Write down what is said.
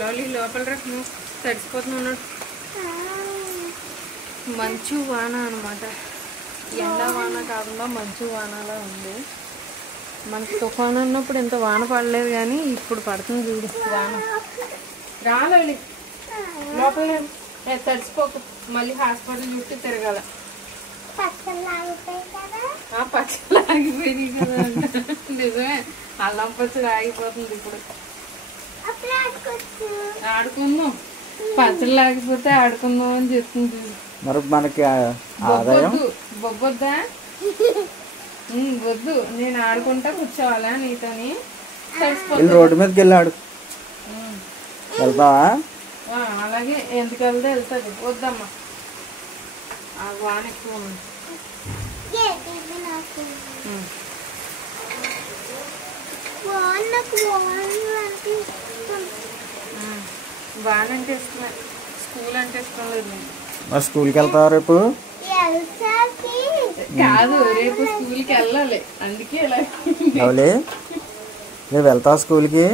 Lovely లోపల రకము తడిసిపోతున్నాడు. మంచు వాన అనమాట. ఎండ వాన కాకుండా మంచు వానలా ఉంది. మనకి తుఫాను ఉన్నప్పుడు ఇంత వాన పడలేదు కానీ ఇప్పుడు పడుతుంది చూడు వాన. రాలే లోపల తడిసిపోక మళ్ళీ హాస్పిటల్ చుట్టూ తిరగాల. పచ్చళ్ళు ఆగిపోయినాయి కదా. నిజమే, అల్లం పచ్చడి ఆగిపోతుంది ఇప్పుడు. ఆడుకుందాం, పచ్చళ్ళు ఆగిపోతే ఆడుకుందాం అని చెప్తుంది. మరి మనకి బొబ్బొద్దా? వద్దు, నేను ఆడుకుంటా కూర్చోవాలా నీతోని? రోడ్డు మీదకి వెళ్ళాడు వెళ్తావా? అలాగే ఎందుకు వెళ్తే వెళ్తుంది. వద్దమ్మా, ఆ వాన ఎక్కువ ఉంది. వాన అంటే ఇష్టమే, స్కూల్ అంటే ఇష్టం లేదు. మరి స్కూల్కి వెళ్తావా రేపు? కాదు, రేపు స్కూల్కి వెళ్ళాలి, అందుకే ఇలా. రేపు వెళ్తావా స్కూల్కి?